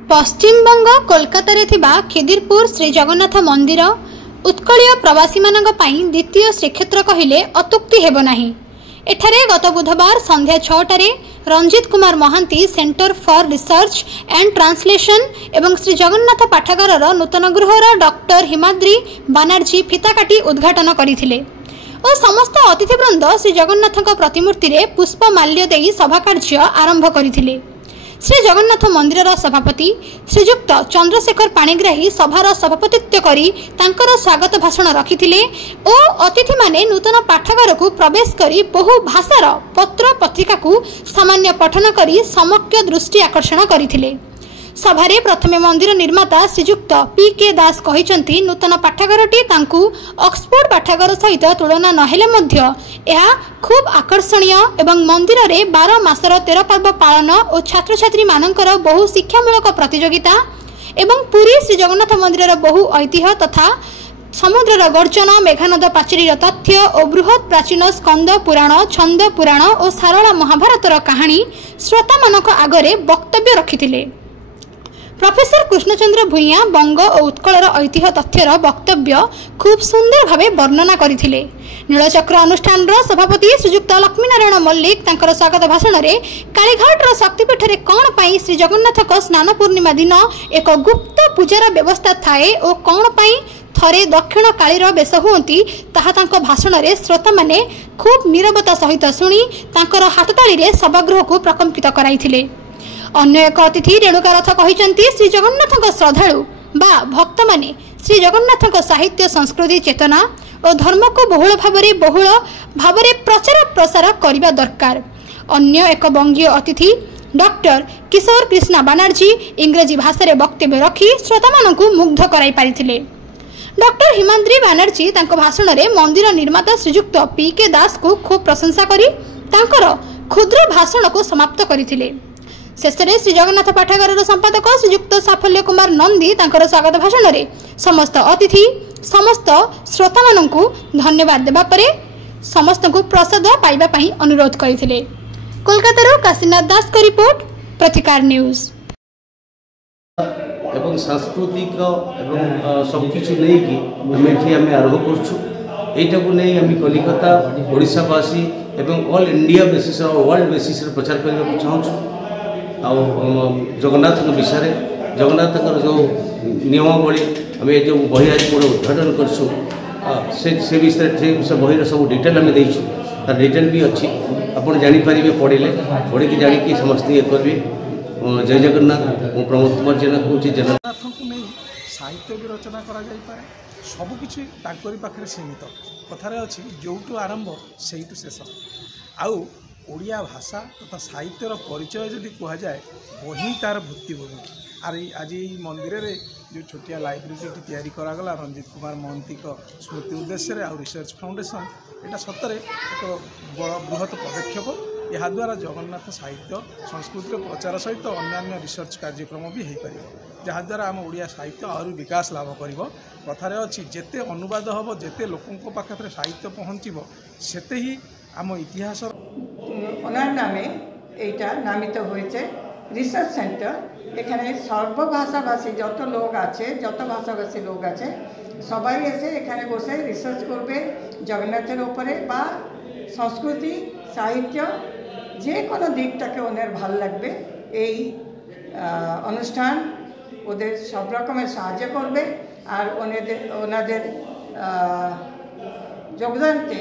पश्चिमबंग कोलकाता थिबा खिदिरपुर श्री जगन्नाथ मंदिर उत्कलीय प्रवासी मानक पई द्वितीय श्रीक्षेत्र कहिले अतुक्ति हेबो नाही। एठारे गत बुधवार संध्या 6टारे Ranjit Kumar Mahanty center for research and translation एवं श्री जगन्नाथ पाठागार नूतन गृहर डॉक्टर हिमाद्री बानर्जी फिता काटी उद्घाटन करथिले और समस्त अतिथिवृंद श्री जगन्नाथ प्रतिमूर्ति रे पुष्पमाल्य देई सभा कार्य आरंभ करथिले। श्री जगन्नाथ मंदिर सभापति श्रीजुक्त चंद्रशेखर पाणिग्राही सभार सभापतित्व करी तांकर स्वागत भाषण रखिथिले और अतिथि माने नूतन पाठागार को प्रवेश करी बहु भाषार पत्र पत्रिका को सामान्य पठन करी समक्ष दृष्टि आकर्षण करथिले। सभारे प्रथमे मंदिर निर्माता श्रीजुक्त पी.के. दास कहिसंती नूतन पाठागारटी तांकू ऑक्सफोर्ड पाठागार सहित तुलना नहेले मध्य यह खूब आकर्षणीय एवं मंदिर रे 12 मासर 13 पर्व पालन और छात्र छात्री मानकर बहु शिक्षामूलक प्रतियोगिता एवं पुरी श्री जगन्नाथ मंदिर बहु ऐतिह्य तथा समुद्र गर्जन मेघानद पाचेरी तथ्य और बृहत प्राचीन स्कंद पुराण छंद पुराण और सारला महाभारतर कहानी श्रोता मानक आगरे वक्तव्य रखिथिले। प्रोफेसर कृष्णचंद्र भूइया बंग और उत्कलर ऐतिह्य तथ्यर वक्तव्य खूब सुंदर भावे वर्णना करथिले। नीलचक्र अनुष्ठान सभापति श्रीजुक्त लक्ष्मीनारायण मल्लिक तांकर स्वागत भाषण में कालीघाटर शक्तिपीठ रे कौन पाई श्री जगन्नाथ स्नान पूर्णिमा दिन एक गुप्त पूजार व्यवस्था थाए और कौन पाई थरे दक्षिण कालीर बेश हुंती ताहा तांको भाषण में श्रोता माने खूब नीरवता सहित शुणी तांकर हाथताली रे सभागृह को प्रकंपित कराइथिले। अन्य एक अतिथि रेणुका रथ कहिसंती श्री जगन्नाथ श्रद्धालु बा भक्त माने श्री जगन्नाथ साहित्य संस्कृति चेतना और धर्म को बहुल भाव प्रचार प्रसार करने दरकार। अन्य एक बंगीय अतिथि डॉक्टर किशोर कृष्णा बानर्जी इंग्रेजी भाषा वक्तव्य रखी श्रोता मानकु मुग्ध कराई पारिथिले। डॉक्टर हिमाद्री बानर्जी तांको भाषण में मंदिर निर्माता श्रीजुक्त पी.के. दास को खूब प्रशंसा करी तांकर क्षुद्र भाषण को समाप्त करथिले। शेष में श्री जगन्नाथ पाठागार संपादक श्रीजुक्त साफल्य कुमार नंदी तांकर स्वागत भाषण में समस्त अतिथि समस्त श्रोता मानकु धन्यवाद देबा परे समस्त को प्रसाद पाइबा पई अनुरोध करथिले। कोलकाता काशीनाथ दास को रिपोर्ट प्रतिकार न्यूज। एवं सांस्कृतिक एवं सबकिछु नहीं कि आम एठी आम आरंभ करछु एटा को नहीं आम कलिकता ओडिशावासी एवं all India basis world basis प्रचार करने चाहूँ। जगन्नाथ विषय जगन्नाथ जो नियमावली आम जो बही आज गोटे उद्घाटन करसु से विषय से बही सब डिटेल आम देचु तार डिटेल भी अच्छी आपड़ जापारे पढ़े पढ़ी जाणी समस्त ये करेंगे। जय जगन्नाथ मु प्रमोद कुमार जेना कहूँ जगन्नाथ को नहीं साहित्य भी रचना करा सबकि पाखे सीमित कथार अच्छी जो आरंभ से शेष आउ ओडिया भाषा तथा साहित्यर परिचय जदि कहुए वही तार भित्तिभूमि आर आज मंदिर रे जो छोटिया लाइब्रेरी तैयारी करागला रंजित कुमार महांती स्मृति उद्देश्य आउ रिसर्च फाउंडेशन यहाँ सतरे एक बड़ बृहत पदक्षेप यह द्वारा जगन्नाथ साहित्य संस्कृति प्रचार सहित अन्य रिसर्च कार्यक्रम भी हो पार जहाद्वारा आम ओडिया साहित्य आहरी विकास लाभ कर कथार अच्छी जेते अनुवाद हम जेते लोकों पाखे साहित्य पहुँचब सेते ही आम इतिहास ओनार नामे एटा नामित होइछे रिसर्च सेंटर। एखाने सर्वभाषाभाषी जत लोक आछे जत भाषाभाषी लोक आछे सबाई एसे एखाने बसे रिसर्च करबे जगन्नाथेर उपरे बा संस्कृति साहित्य जे कोनो दिकटाके ओनार भालो लागबे एई अनुष्ठान ओদের सब रकमेर साहाয্য करबे और ओनादेर योगदानते